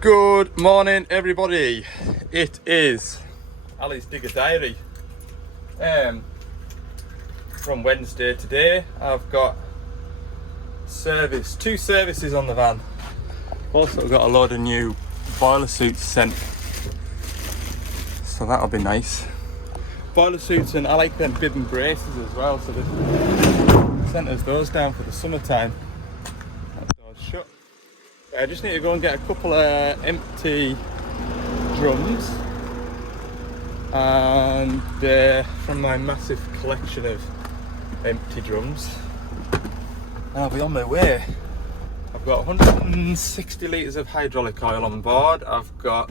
Good morning, everybody. It is Ali's Digger Diary. From Wednesday today, I've got two services on the van. Also got a load of new boiler suits sent, so that'll be nice. Boiler suits, and I like them bib and braces as well, so they've sent us those down for the summertime. That door's shut. I just need to go and get a couple of empty drums and from my massive collection of empty drums, and I'll be on my way. I've got 160 litres of hydraulic oil on board. I've got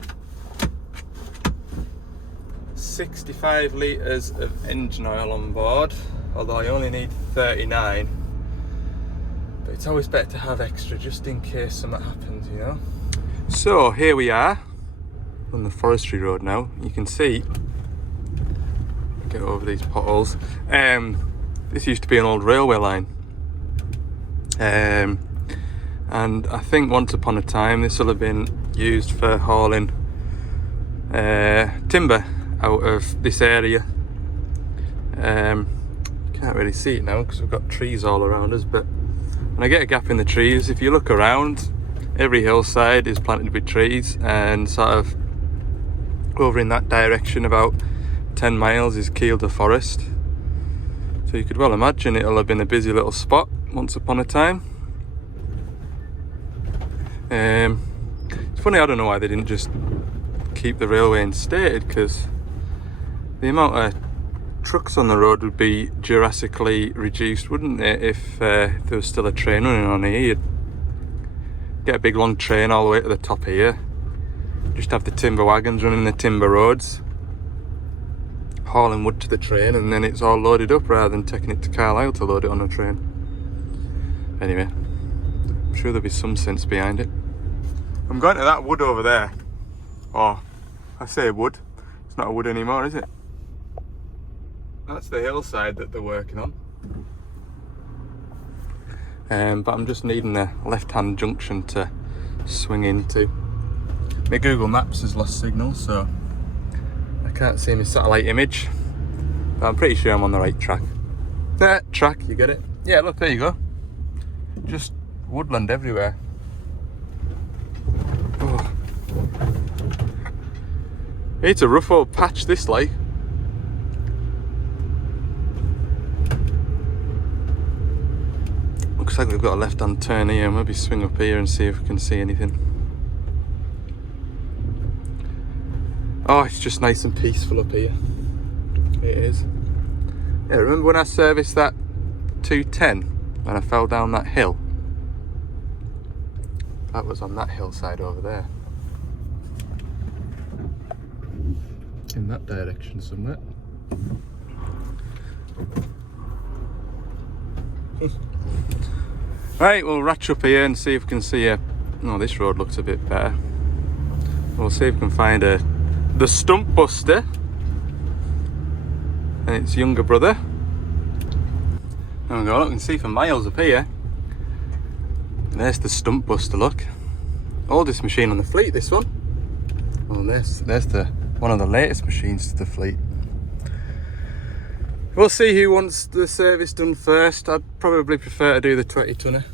65 litres of engine oil on board, although I only need 39. But it's always better to have extra just in case something happens, you know. So here we are on the forestry road now. You can see, get over these potholes. This used to be an old railway line. And I think once upon a time this will have been used for hauling timber out of this area. Can't really see it now because we've got trees all around us, but when I get a gap in the trees, if you look around, every hillside is planted with trees, and sort of over in that direction about 10 miles is Kielder Forest. So you could well imagine it'll have been a busy little spot once upon a time. It's funny, I don't know why they didn't just keep the railway instated, because the amount of trucks on the road would be drastically reduced, wouldn't it, if there was still a train running on here. You'd get a big long train all the way to the top here, just have the timber wagons running the timber roads, hauling wood to the train, and then it's all loaded up rather than taking it to Carlisle to load it on a train. Anyway, I'm sure there'll be some sense behind it. I'm going to that wood over there. Oh, I say wood, it's not a wood anymore, is it? That's the hillside that they're working on. But I'm just needing a left-hand junction to swing into. My Google Maps has lost signal, so I can't see my satellite image. But I'm pretty sure I'm on the right track. Track, you get it? Yeah, look, there you go. Just woodland everywhere. Oh. It's a rough old patch, this, like. Looks like we've got a left-hand turn here. Maybe swing up here and see if we can see anything. Oh, it's just nice and peaceful up here. It is. Yeah, remember when I serviced that 210 when I fell down that hill? That was on that hillside over there. In that direction somewhere. Right, we'll ratch up here and see if we can see oh, this road looks a bit better. We'll see if we can find the Stump Buster and its younger brother. There we go, look, you can see for miles up here. There's the Stump Buster, look. Oldest machine on the fleet, this one. Well, there's one of the latest machines to the fleet. We'll see who wants the service done first. I'd probably prefer to do the 20 tonner.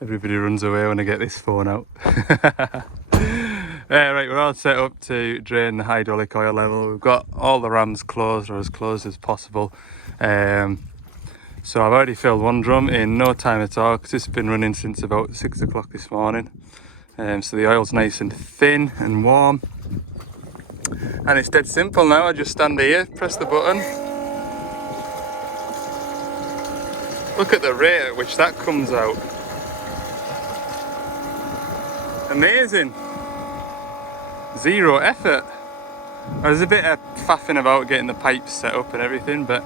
Everybody runs away when I get this phone out. Right, we're all set up to drain the hydraulic oil level. We've got all the rams closed, or as closed as possible. So I've already filled one drum in no time at all, because it's been running since about 6 o'clock this morning. So the oil's nice and thin and warm. And it's dead simple now. I just stand here, press the button. Look at the rate at which that comes out. Amazing. Zero effort. There's a bit of faffing about getting the pipes set up and everything, but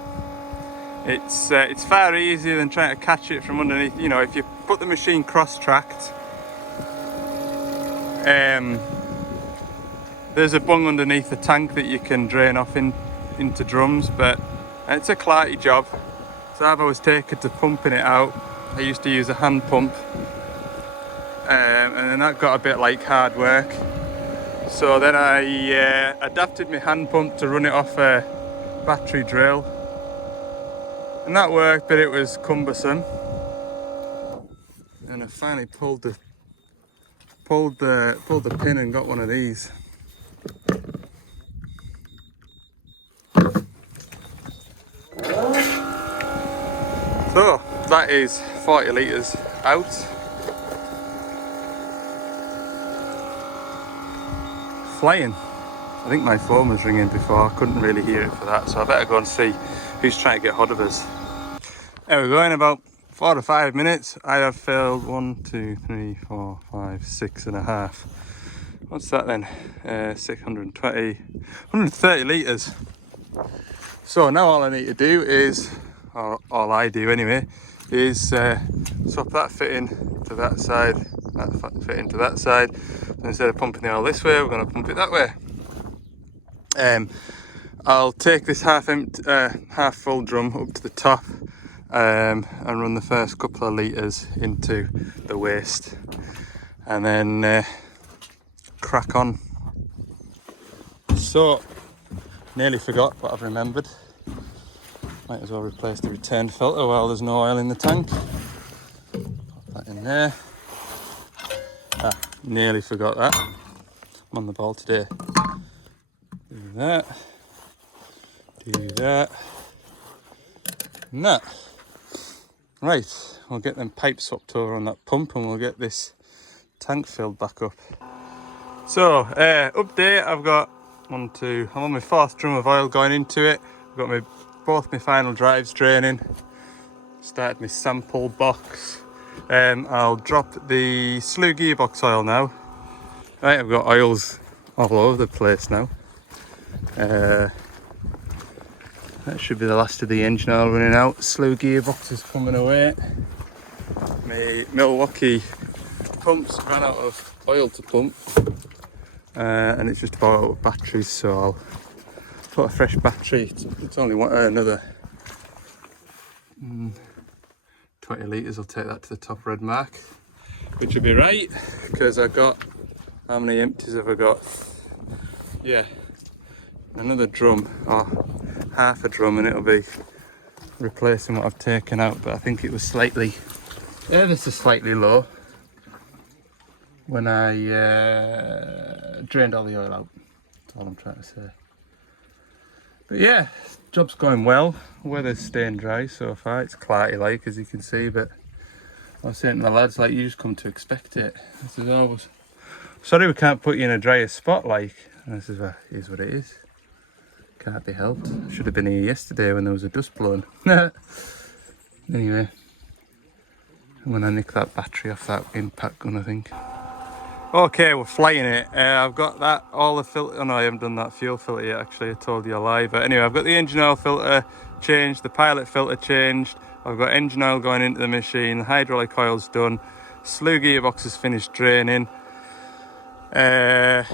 it's far easier than trying to catch it from underneath. You know, if you put the machine cross-tracked, there's a bung underneath the tank that you can drain off into drums, but it's a clarty job. So I've always taken to pumping it out. I used to use a hand pump, and then that got a bit like hard work. So then I adapted my hand pump to run it off a battery drill, and that worked, but it was cumbersome. And I finally pulled the pin and got one of these. So that is 40 litres out. Flying. I think my phone was ringing before, I couldn't really hear it for that, so I better go and see who's trying to get hold of us. There we go, in about 4 to 5 minutes I have filled 1, 2, 3, 4, 5, 6.5. What's that then? 620, 130 litres. So now all I need to do is, or all I do anyway, is swap that fitting to that side, that fitting to that side. So instead of pumping the oil this way, we're going to pump it that way. I'll take this half full drum up to the top and run the first couple of litres into the waste, and then crack on. So, nearly forgot, but I've remembered. Might as well replace the return filter while there's no oil in the tank. Pop that in there. Nearly forgot that. I'm on the ball today. Do that. Do that. And that. Right, we'll get them pipes swapped over on that pump and we'll get this tank filled back up. So, update, I've got I'm on my 4th drum of oil going into it. I've got both my final drives draining. Started my sample box. I'll drop the slew gearbox oil now. Right, I've got oils all over the place now. That should be the last of the engine oil running out. Slew gearbox is coming away. My Milwaukee pumps ran out of oil to pump. And it's just about out of batteries, so I'll put a fresh battery. It's only another 20 litres. I'll take that to the top red mark, which will be right, because I've got, how many empties have I got? Yeah, another drum, or half a drum, and it'll be replacing what I've taken out. But I think it was slightly, this is slightly low when I drained all the oil out. That's all I'm trying to say. But yeah, job's going well. Weather's staying dry so far. It's clarty like, as you can see, but I was saying to the lads, like, you just come to expect it. This is always, sorry we can't put you in a drier spot, like. And this is here's what it is. Can't be helped. I should have been here yesterday when there was a dust blowing. Anyway, I'm gonna nick that battery off that impact gun, I think. Okay, we're flying it. I've got that, all the filter, oh no, I haven't done that fuel filter yet actually, I told you a lie. But anyway, I've got the engine oil filter changed, the pilot filter changed, I've got engine oil going into the machine, the hydraulic oil's done, slew gearbox is finished draining. Yeah,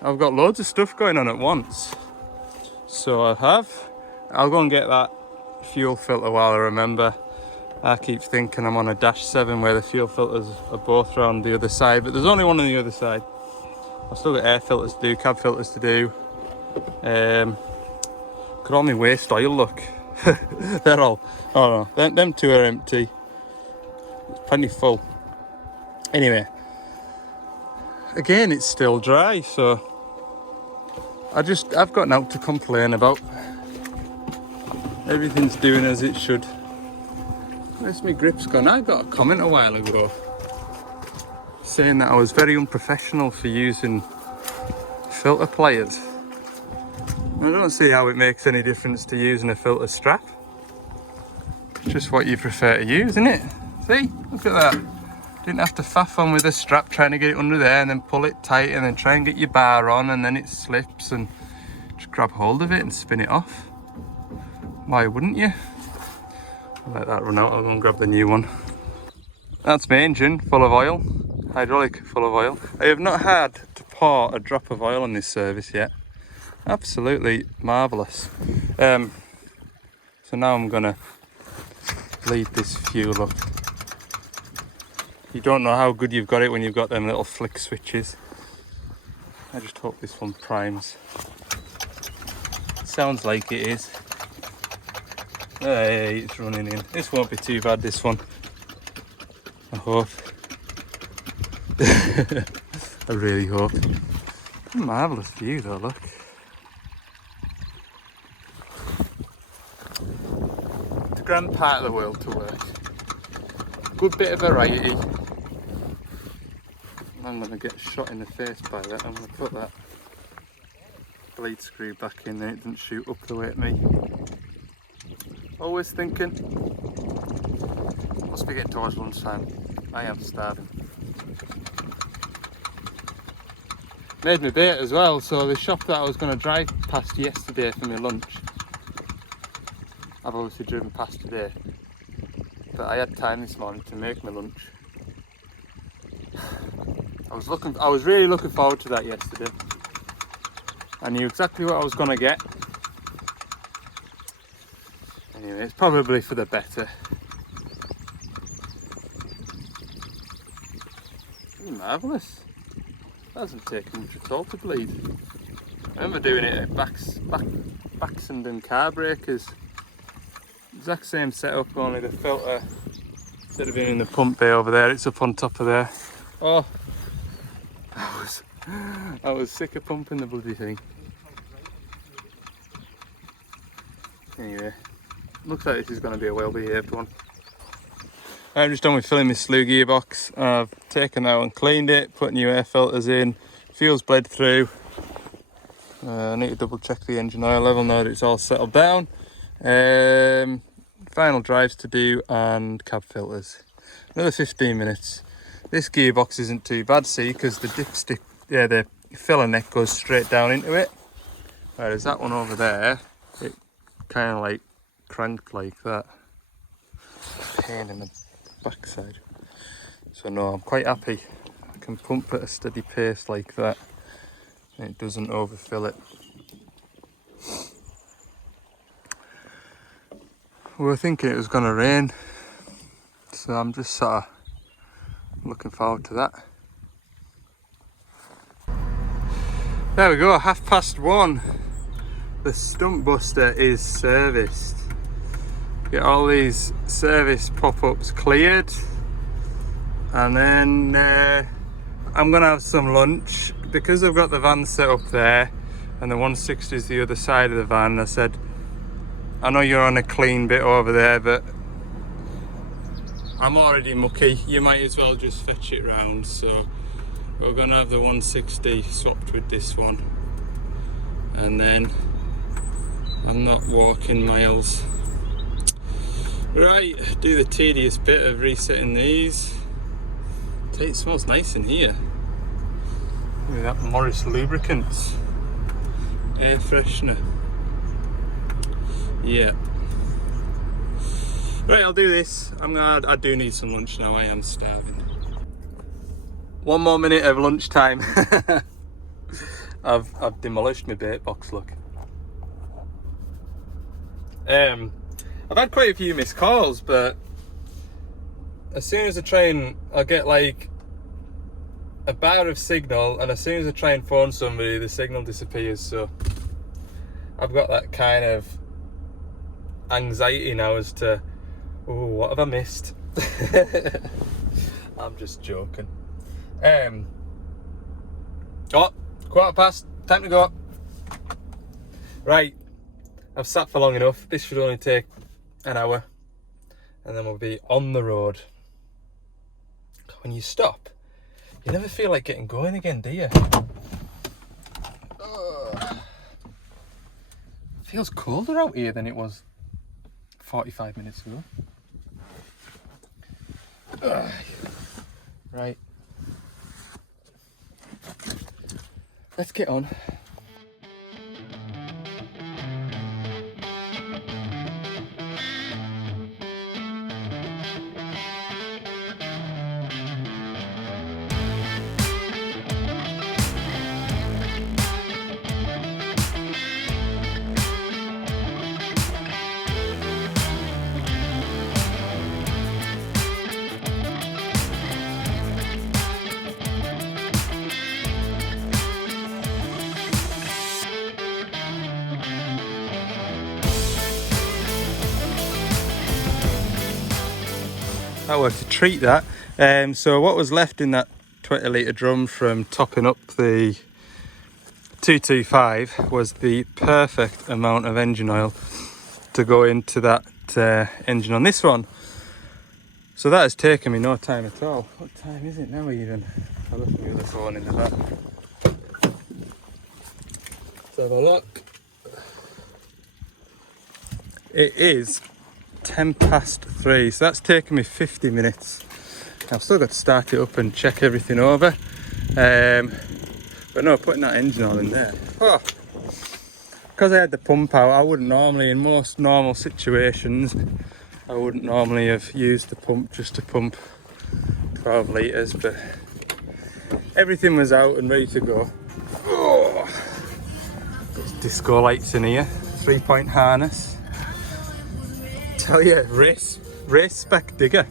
I've got loads of stuff going on at once. So I'll go and get that fuel filter while I remember. I keep thinking I'm on a Dash 7 where the fuel filters are both around the other side, but there's only one on the other side. I've still got air filters to do, cab filters to do. Look at all my waste oil, look. They're all, oh no, them two are empty. It's plenty full. Anyway, again, it's still dry, so I've got nothing to complain about. Everything's doing as it should. Where's my grips gone? I got a comment a while ago saying that I was very unprofessional for using filter pliers. I don't see how it makes any difference to using a filter strap. It's just what you prefer to use, isn't it? See? Look at that. Didn't have to faff on with a strap trying to get it under there and then pull it tight and then try and get your bar on and then it slips, and just grab hold of it and spin it off. Why wouldn't you? I'll let that run out, I'll go and grab the new one. That's my engine, full of oil. Hydraulic full of oil. I have not had to pour a drop of oil on this service yet. Absolutely marvellous. So now I'm gonna lead this fuel up. You don't know how good you've got it when you've got them little flick switches. I just hope this one primes. Sounds like it is. Hey, it's running in. This won't be too bad, this one. I hope. I really hope. A marvellous view though, look. It's a grand part of the world to work. Good bit of variety. I'm going to get shot in the face by that. I'm going to put that blade screw back in there. It didn't shoot up the way at me. Always thinking, must be getting towards lunchtime. I am starving. Made me bait as well, so the shop that I was going to drive past yesterday for my lunch, I've obviously driven past today, but I had time this morning to make my lunch. I was really looking forward to that yesterday. I knew exactly what I was going to get. Anyway, it's probably for the better. Marvellous. That hasn't taken much at all to bleed. I remember doing it at Baxend and car breakers. Exact same setup, only the filter, instead of being in the pump bay over there, it's up on top of there. Oh, I was sick of pumping the bloody thing. Anyway, looks like this is going to be a well-behaved one. I'm just done with filling this slew gearbox. I've taken that and cleaned it, put new air filters in, fuel's bled through. I need to double check the engine oil level now that it's all settled down. Final drives to do and cab filters. Another 15 minutes. This gearbox isn't too bad, see, because the dipstick, yeah, the filler neck goes straight down into it. Whereas that one over there, it kind of like cranked like that. Pain in the backside. So no, I'm quite happy. I can pump at a steady pace like that and it doesn't overfill it. We were thinking it was going to rain, so I'm just sort of looking forward to that. There we go, 1:30. The Stump Buster is serviced. Get all these service pop-ups cleared, and then I'm gonna have some lunch. Because I've got the van set up there and the 160 is the other side of the van. I said, I know you're on a clean bit over there, but I'm already mucky, you might as well just fetch it round. So we're gonna have the 160 swapped with this one, and then I'm not walking miles. Right, do the tedious bit of resetting these. It smells nice in here. Look at that Morris lubricants. Air freshener. Yeah. Right, I'll do this. I do need some lunch now, I am starving. 1 more minute of lunchtime. I've demolished my bait box, look. I've had quite a few missed calls, but as soon as I try and I'll get like a bar of signal, and as soon as I try and phone somebody, the signal disappears. So I've got that kind of anxiety now as to, oh, what have I missed? I'm just joking. Oh, 1:15, time to go. Right, I've sat for long enough. This should only take an hour, and then we'll be on the road. When you stop, you never feel like getting going again, do you? Feels colder out here than it was 45 minutes ago. Right, let's get on. that were to treat that. So what was left in that 20 litre drum from topping up the 225 was the perfect amount of engine oil to go into that engine on this one. So that has taken me no time at all. What time is it now even? I'll look at the other phone in the back. Let's have a look. It is 3:10, so that's taken me 50 minutes. I've still got to start it up and check everything over. But no, putting that engine oil in there. Because I had the pump out, I wouldn't normally, in most normal situations, I wouldn't normally have used the pump just to pump 12 litres, but everything was out and ready to go. Oh, got disco lights in here, 3-point harness. Tell you, race spec digger.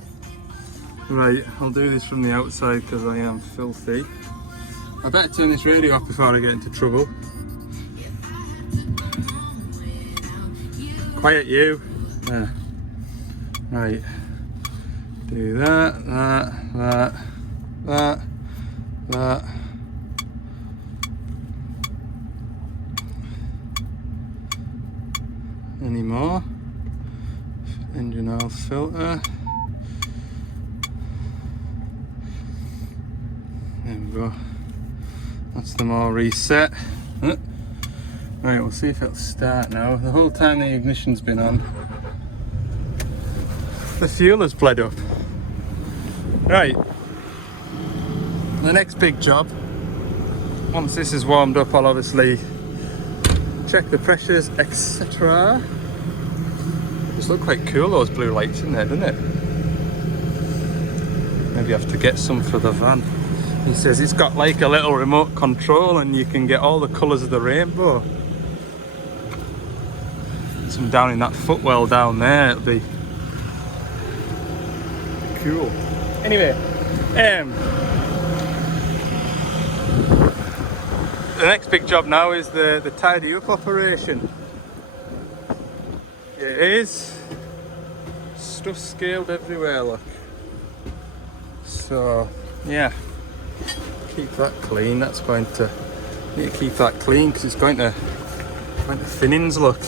Right, I'll do this from the outside because I am filthy. I better turn this radio off before I get into trouble. Quiet you. There. Right. Do that, that. Any more? Engine oil filter. There we go. That's them all reset. Right, we'll see if it'll start now. The whole time the ignition's been on, the fuel has bled up. Right, the next big job, once this is warmed up, I'll obviously check the pressures, etc. Just look quite cool, those blue lights in there, doesn't it? Maybe I have to get some for the van. He says it's got like a little remote control and you can get all the colours of the rainbow. Some down in that footwell down there, it'll be cool. Anyway, the next big job now is the tidy up operation. It is stuff scaled everywhere, look. So yeah, keep that clean. That's going to need to keep that clean because it's going to thinnings, look.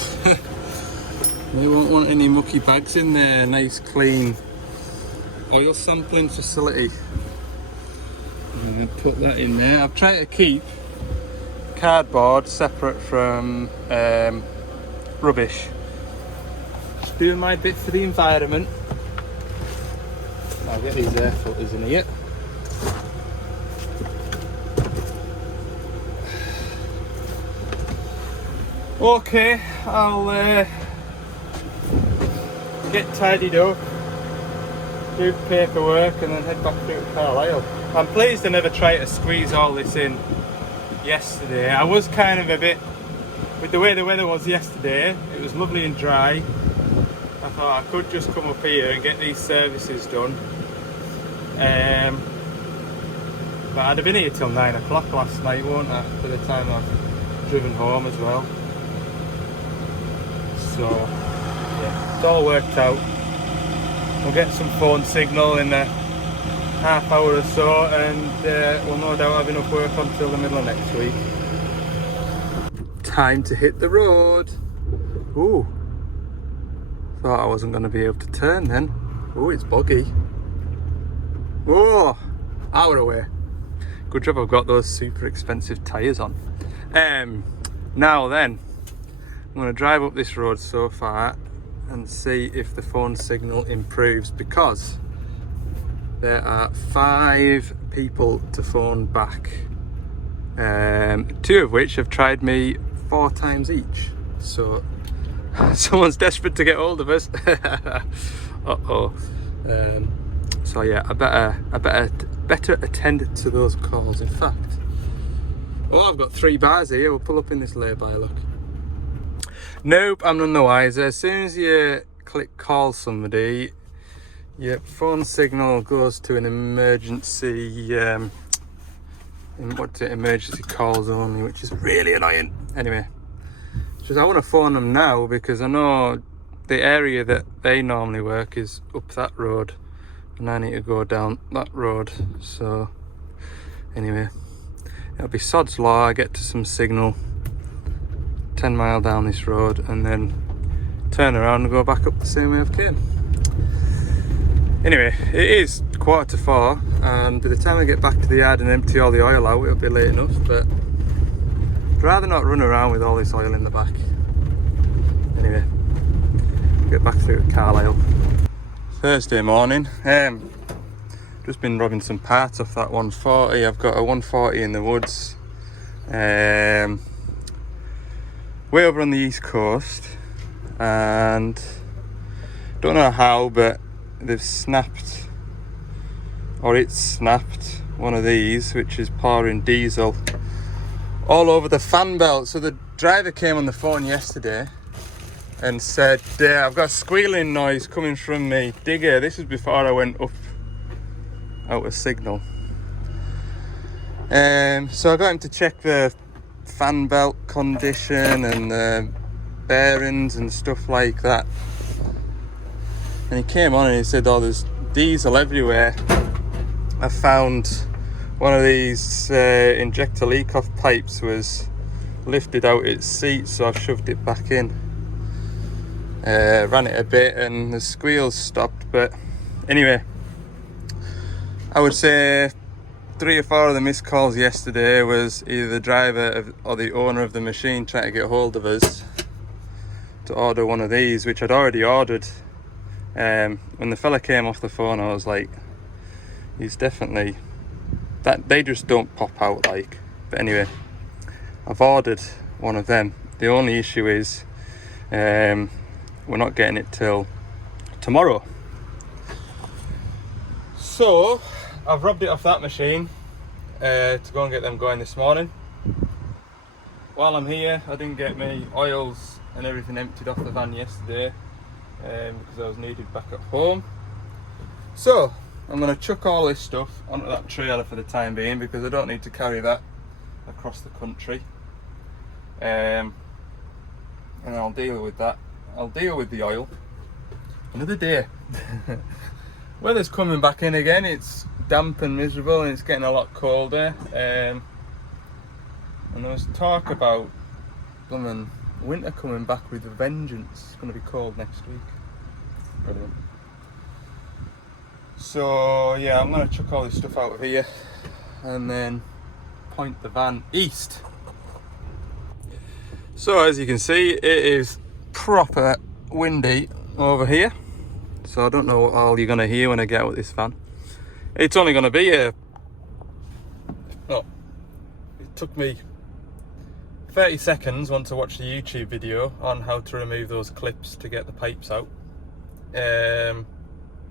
You won't want any mucky bags in there. Nice clean oil sampling facility. And put that in there. I've tried to keep cardboard separate from rubbish. Just doing my bit for the environment. I'll get these air filters in here. Okay, I'll get tidied up, do paperwork and then head back through to Carlisle. I'm pleased I never tried to squeeze all this in yesterday. I was kind of a bit, with the way the weather was yesterday, it was lovely and dry. I thought I could just come up here and get these services done. But I'd have been here till 9 o'clock last night, won't I, by the time I've driven home as well. So yeah, it's all worked out. We'll get some phone signal in a half hour or so and we'll no doubt have enough work until the middle of next week. Time to hit the road. Ooh, thought I wasn't going to be able to turn then. Ooh, it's boggy. Oh, out of the way. Good job I've got those super expensive tyres on. Now then, I'm going to drive up this road so far and see if the phone signal improves, because there are 5 people to phone back, 2 of which have tried me 4 times each. So someone's desperate to get hold of us. Uh-oh. So yeah, I better attend to those calls. In fact, oh, I've got 3 bars here. We'll pull up in this lay-by, look. Nope, I'm none the wiser. As soon as you click call somebody, your phone signal goes to an emergency, emergency calls only, which is really annoying. Anyway, just I want to phone them now because I know the area that they normally work is up that road, and I need to go down that road. So anyway, it'll be sod's law. I get to some signal 10 mile down this road and then turn around and go back up the same way I've came. Anyway, it is 3:15 and by the time I get back to the yard and empty all the oil out, it'll be late enough, but I'd rather not run around with all this oil in the back. Anyway, get back through Carlisle. Thursday morning, just been robbing some parts off that 140. I've got a 140 in the woods, way over on the east coast, and don't know how, but they've snapped, or it's snapped, one of these, which is pouring diesel all over the fan belt. So the driver came on the phone yesterday and said, I've got a squealing noise coming from me digger. This was before I went up out of signal. So I got him to check the fan belt condition and the bearings and stuff like that. And he came on and he said, oh, there's diesel everywhere. I found one of these injector leak-off pipes was lifted out its seat, so I've shoved it back in. Ran it a bit and the squeals stopped, but anyway, I would say 3 or 4 of the missed calls yesterday was either the driver or the owner of the machine trying to get hold of us to order one of these, which I'd already ordered. When the fella came off the phone, I was like, he's definitely, that they just don't pop out like. But anyway, I've ordered one of them. The only issue is we're not getting it till tomorrow. So I've robbed it off that machine to go and get them going this morning. While I'm here, I didn't get my oils and everything emptied off the van yesterday because I was needed back at home. So I'm going to chuck all this stuff onto that trailer for the time being because I don't need to carry that across the country. And I'll deal with that. I'll deal with the oil another day. Weather's coming back in again. It's damp and miserable and it's getting a lot colder. And there was talk about winter coming back with a vengeance. It's going to be cold next week. Brilliant. So yeah, I'm going to chuck all this stuff out of here and then point the van east. So as you can see, it is proper windy over here. So I don't know what all you're going to hear when I get out of this van. It's only going to be it took me 30 seconds once I watched the YouTube video on how to remove those clips to get the pipes out.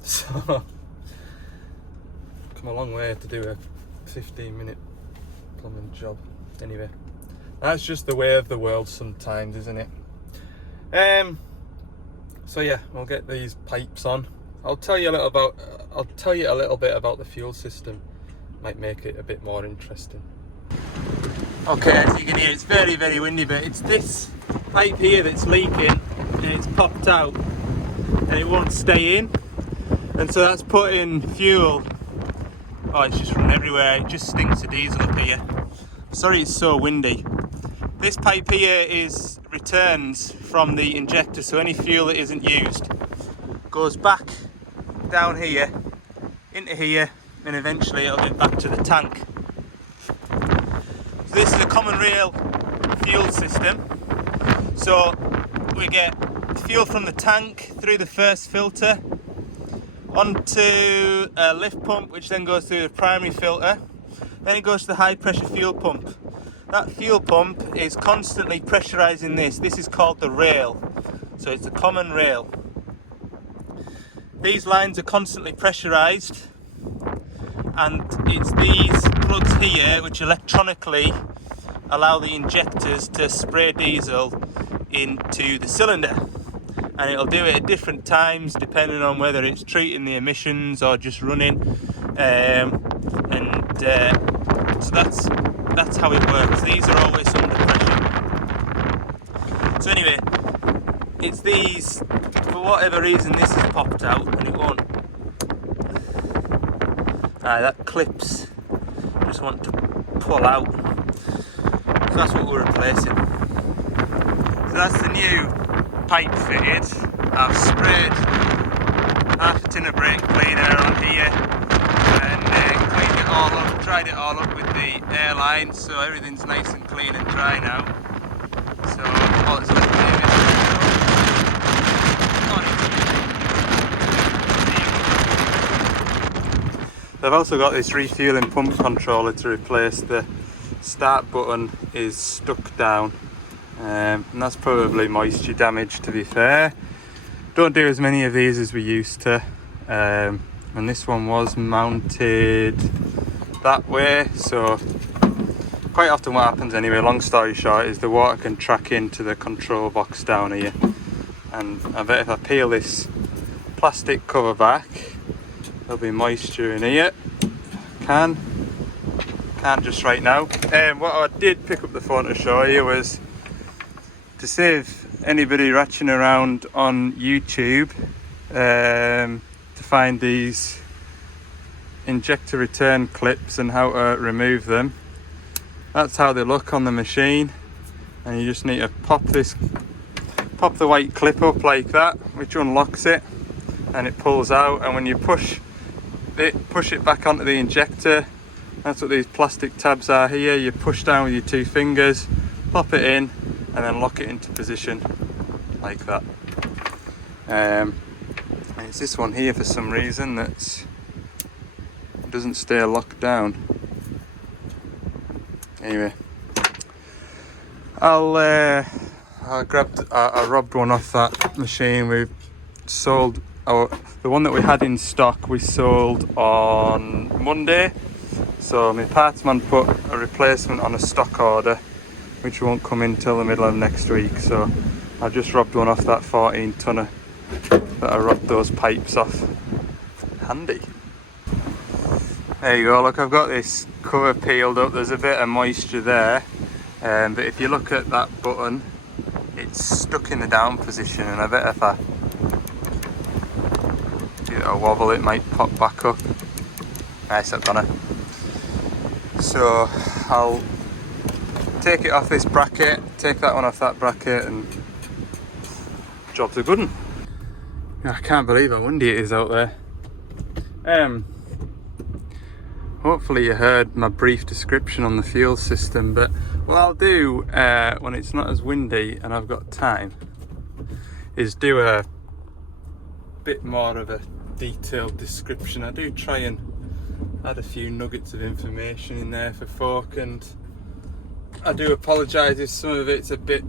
So come a long way to do a 15-minute plumbing job. Anyway, that's just the way of the world sometimes, isn't it? So yeah, we'll get these pipes on. I'll tell you a little bit about the fuel system. Might make it a bit more interesting. Okay, as you can hear, it's very, very windy, but it's this pipe here that's leaking and it's popped out and it won't stay in, and so that's putting fuel, oh, it's just running everywhere. It just stinks of diesel up here. Sorry it's so windy. This pipe here returns from the injector, so any fuel that isn't used goes back down here into here and eventually it'll get back to the tank. So this is a common rail fuel system. So we get fuel from the tank through the first filter onto a lift pump, which then goes through the primary filter. Then it goes to the high pressure fuel pump. That fuel pump is constantly pressurizing this. This is called the rail. So it's a common rail. These lines are constantly pressurized, and it's these plugs here which electronically allow the injectors to spray diesel into the cylinder, and it'll do it at different times depending on whether it's treating the emissions or just running. So that's how it works. These are always under pressure. So anyway, it's these, for whatever reason this has popped out and it won't That clips just want to pull out, so that's what we're replacing. So that's the new pipe fitted. I've sprayed half a tin of brake cleaner on here and cleaned it all up, dried it all up with the airline, so everything's nice and clean and dry now. So all it's left to do is I've also got this refueling pump controller to replace. The start button is stuck down, and that's probably moisture damage, to be fair. Don't do as many of these as we used to, and this one was mounted that way, so quite often what happens anyway, long story short, is the water can track into the control box down here, and I bet if I peel this plastic cover back, there'll be moisture in here. Can't just right now. What I did pick up the phone to show you was to save anybody ratching around on YouTube to find these injector return clips and how to remove them. That's how they look on the machine, and you just need to pop the white clip up like that, which unlocks it, and it pulls out, and when you push it back onto the injector, that's what these plastic tabs are here. You push down with your 2 fingers, pop it in, and then lock it into position like that. And it's this one here for some reason that doesn't stay locked down. Anyway, I robbed one off that machine. We sold the one that we had in stock. We sold on Monday, so my parts man put a replacement on a stock order, which won't come in till the middle of next week. So I just robbed one off that 14 tonner that I robbed those pipes off. Handy. There you go, look, I've got this cover peeled up. There's a bit of moisture there, but if you look at that button, it's stuck in the down position, and I bet if I give it a wobble it might pop back up. Nice, I've done it. So I'll take it off this bracket, take that one off that bracket, and job's a good one. I can't believe how windy it is out there. Hopefully you heard my brief description on the fuel system, but what I'll do when it's not as windy and I've got time is do a bit more of a detailed description. I do try and add a few nuggets of information in there for folk, and I do apologise if some of it's a bit,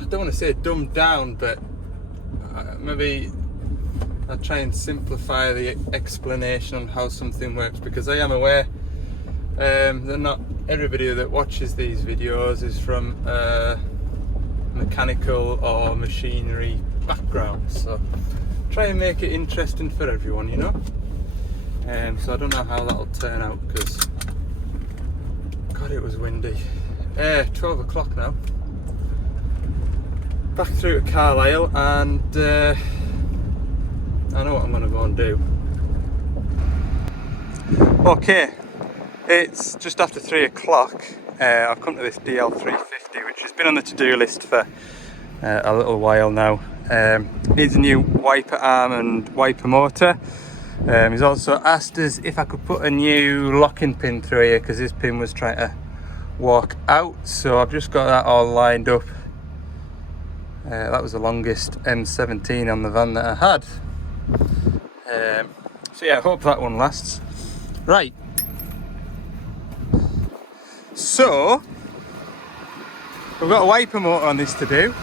I don't want to say dumbed down, but maybe I'll try and simplify the explanation on how something works, because I am aware that not everybody that watches these videos is from a mechanical or machinery background, so try and make it interesting for everyone, you know. So I don't know how that'll turn out, because God, it was windy. 12 o'clock now. Back through to Carlisle, and I know what I'm going to go and do. Okay, it's just after 3 o'clock. I've come to this DL350, which has been on the to-do list for a little while now. Needs a new wiper arm and wiper motor. He's also asked us if I could put a new locking pin through here, because this pin was trying to walk out, so I've just got that all lined up. That was the longest M17 on the van that I had. So yeah, I hope that one lasts. Right, so we've got a wiper motor on this to do.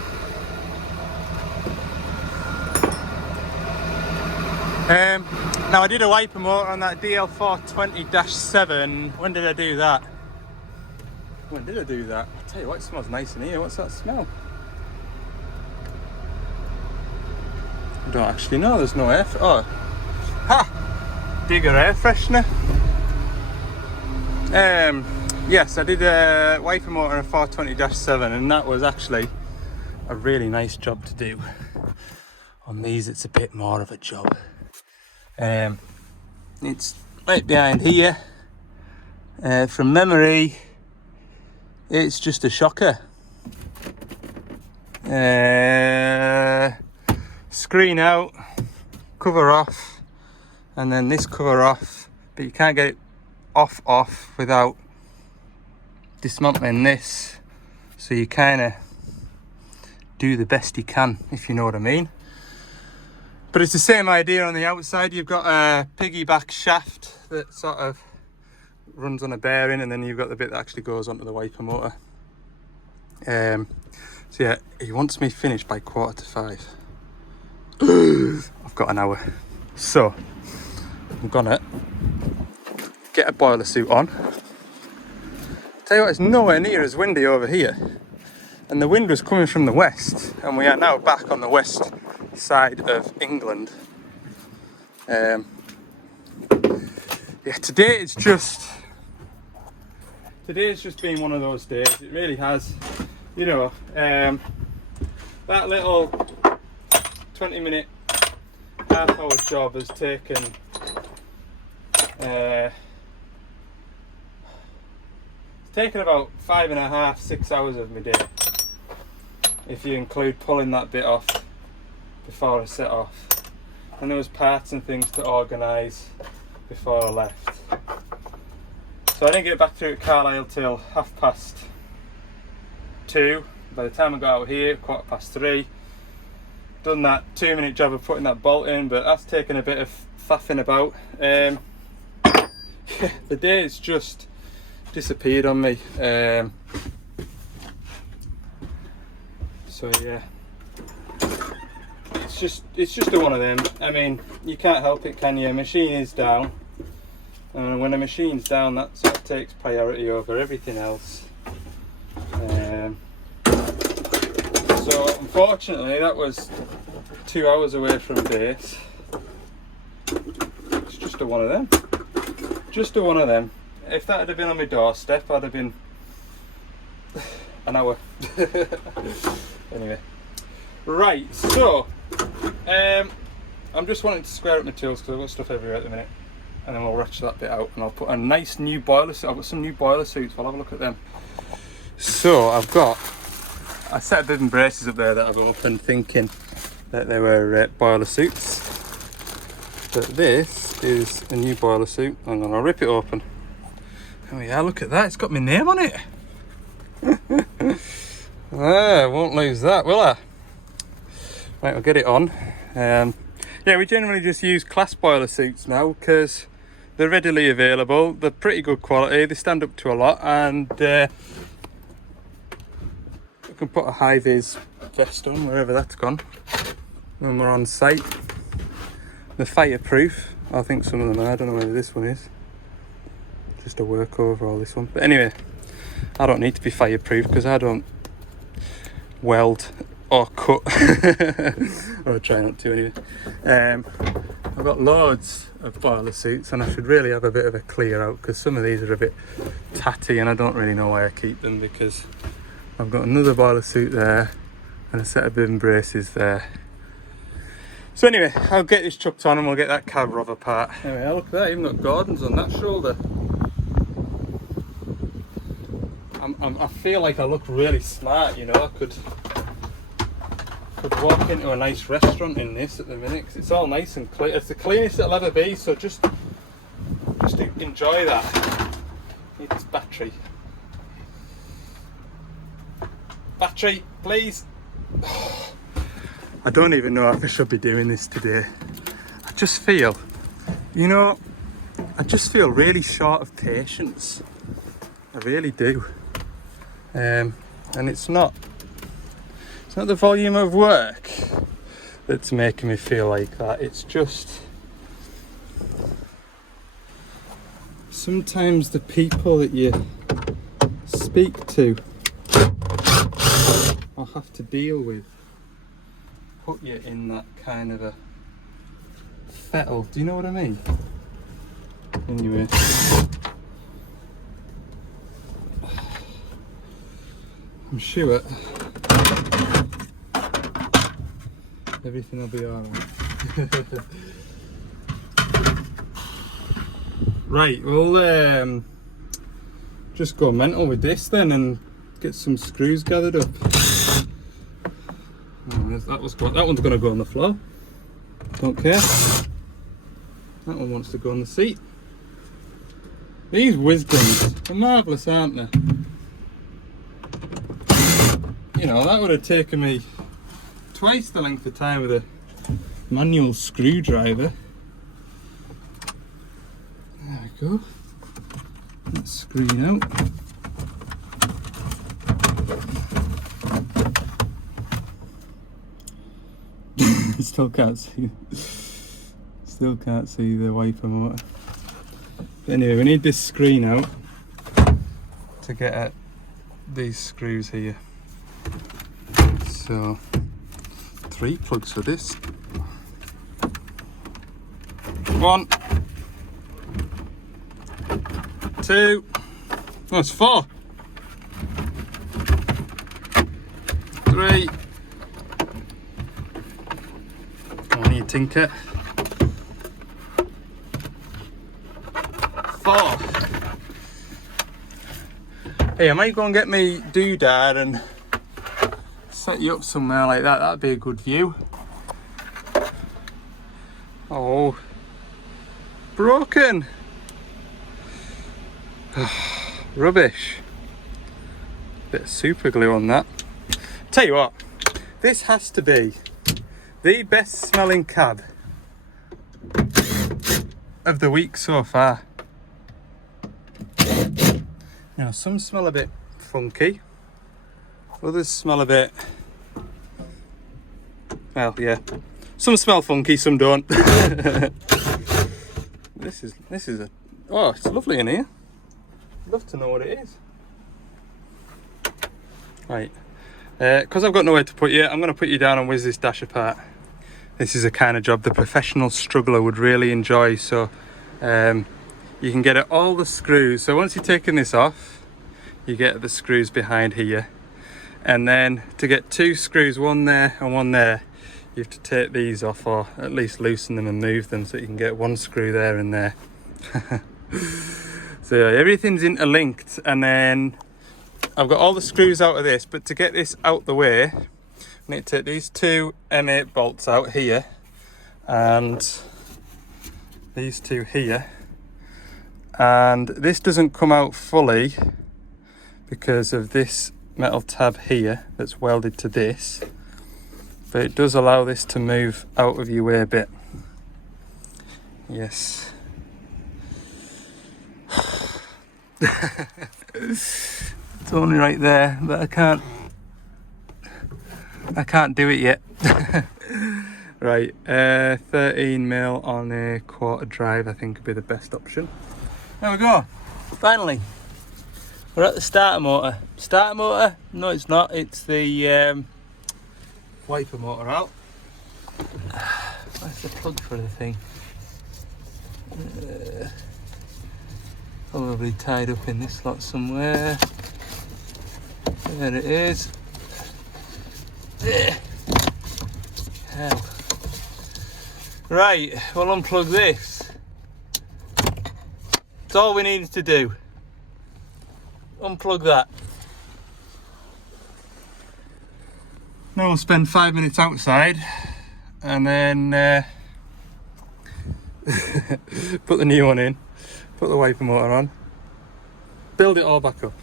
Now I did a wiper motor on that DL420-7. When did I do that? I tell you what, it smells nice in here. What's that smell? I don't actually know, there's no air. Oh, ha! Digger air freshener. Yes, I did a wiper motor on a 420-7, and that was actually a really nice job to do. On these, it's a bit more of a job. It's right behind here. From memory, it's just a shocker. Screen out, cover off, and then this cover off, but you can't get it off without dismantling this, so you kind of do the best you can, if you know what I mean. But it's the same idea on the outside. You've got a piggyback shaft that sort of runs on a bearing, and then you've got the bit that actually goes onto the wiper motor. So yeah, he wants me finished by 4:45. I've got an hour, so I'm gonna get a boiler suit on. Tell you what, it's nowhere near as windy over here, and the wind was coming from the west, and we are now back on the west side of England. Yeah, today's just been one of those days. It really has. You know, that little 20-minute, half-hour job has taken about 5.5, 6 hours of my day, if you include pulling that bit off before I set off. And there was parts and things to organise before I left. So I didn't get back through Carlisle till 2:30. By the time I got out here, 3:15. Done that 2-minute job of putting that bolt in, but that's taken a bit of faffing about. The day's just disappeared on me. So yeah, it's just a one of them. I mean, you can't help it, can you? A machine is down, and when a machine's down, that sort of takes priority over everything else. So unfortunately, that was 2 hours away from base. It's just a one of them. Just a one of them. If that had been on my doorstep, I'd have been an hour. Anyway, right. So I'm just wanting to square up my tools because I've got stuff everywhere at the minute, and then we'll ratchet that bit out, and I'll put a nice new boiler suit. I've got some new boiler suits. We'll have a look at them. So I've got a set of bib and braces up there that I've opened thinking that they were boiler suits, but this is a new boiler suit. I'm gonna rip it open. Oh yeah, look at that, it's got my name on it. I won't lose that, will I? Right, I'll get it on. Yeah, we generally just use class boiler suits now because they're readily available, they're pretty good quality, they stand up to a lot, and we can put a high-vis vest on wherever that's gone when we're on site. They're fireproof. I think some of them are, I don't know whether this one is. Just a work overall, this one. But anyway, I don't need to be fireproof because I don't weld or cut. Or try not to anyway. I've got loads of boiler suits, and I should really have a bit of a clear out because some of these are a bit tatty, and I don't really know why I keep them, because I've got another boiler suit there and a set of bib and braces there. So anyway, I'll get this chucked on and we'll get that cab rov apart. Anyway, look at that, even got Gordon's on that shoulder. I feel like I look really smart, you know. I could walk into a nice restaurant in this at the minute because it's all nice and clean. It's the cleanest it'll ever be, so just enjoy that. Need this battery. Battery, please. I don't even know if I should be doing this today. I just feel, you know, really short of patience. I really do. And it's not the volume of work that's making me feel like that. It's just sometimes the people that you speak to or have to deal with put you in that kind of a fettle. Do you know what I mean? Anyway. I'm sure everything will be alright. Right, we'll just go mental with this then and get some screws gathered up. That one's going to go on the floor. Don't care. That one wants to go on the seat. These Wisdoms are marvellous, aren't they? You know, that would have taken me twice the length of time with a manual screwdriver. There we go. That's screwing out. Still can't see the wiper motor. But anyway, we need this screen out to get at these screws here. So 3 plugs for this. 1, 2, oh, it's 4. 3. Come on, you tinker. 4. Hey, I might go and get me doodad and set you up somewhere like that. That'd be a good view. Oh, broken. Rubbish. Bit of super glue on that. Tell you what, this has to be the best smelling cab of the week so far. Now, some smell a bit funky, others smell a bit, well, yeah, some smell funky, some don't. This is a, oh, it's lovely in here. I'd love to know what it is. Right, because I've got nowhere to put you, I'm going to put you down and whiz this dash apart. This is a kind of job the professional struggler would really enjoy. So you can get at all the screws. So once you've taken this off, you get the screws behind here. And then to get 2 screws, one there and one there, you have to take these off, or at least loosen them and move them so you can get 1 screw there and there. So yeah, everything's interlinked, and then I've got all the screws out of this, but to get this out the way, I need to take these 2 M8 bolts out here and these 2 here, and this doesn't come out fully because of this metal tab here that's welded to this, but it does allow this to move out of your way a bit. Yes. It's only right there, but I can't do it yet. Right, 13mm on a 1/4 drive I think would be the best option. There we go, finally. We're at the starter motor. Starter motor? No, it's not. It's the wiper motor out. Where's the plug for the thing? Probably tied up in this lot somewhere. There it is. There. Hell. Right, we'll unplug this. That's all we needed to do. Unplug that. Now we'll spend 5 minutes outside and then put the new one in, put the wiper motor on, build it all back up.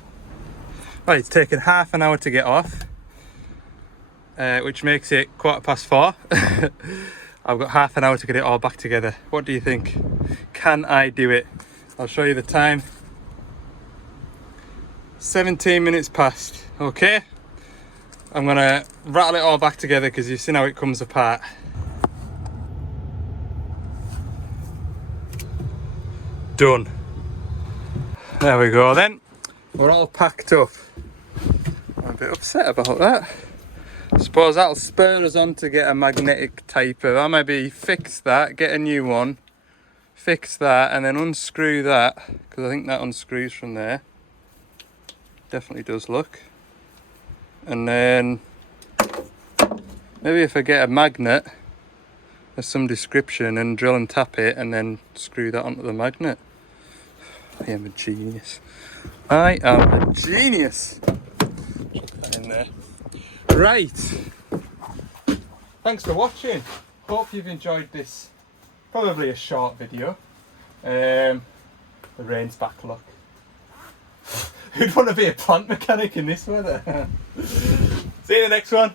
Right, it's taken half an hour to get off, which makes it 4:15. I've got half an hour to get it all back together. What do you think? Can I do it? I'll show you the time. 17 minutes past. Okay, I'm gonna rattle it all back together because you've seen how it comes apart. Done. There we go then. We're all packed up. I'm a bit upset about that. I suppose that'll spur us on to get a magnetic type of, I'll maybe fix that, get a new one, fix that, and then unscrew that, because I think that unscrews from there. Definitely does look. And then maybe if I get a magnet of some description and drill and tap it and then screw that onto the magnet. I am a genius. I am a genius. Chuck that in there. Right. Thanks for watching. Hope you've enjoyed this. Probably a short video. The rain's back, look. Who'd want to be a plant mechanic in this weather? See you in the next one.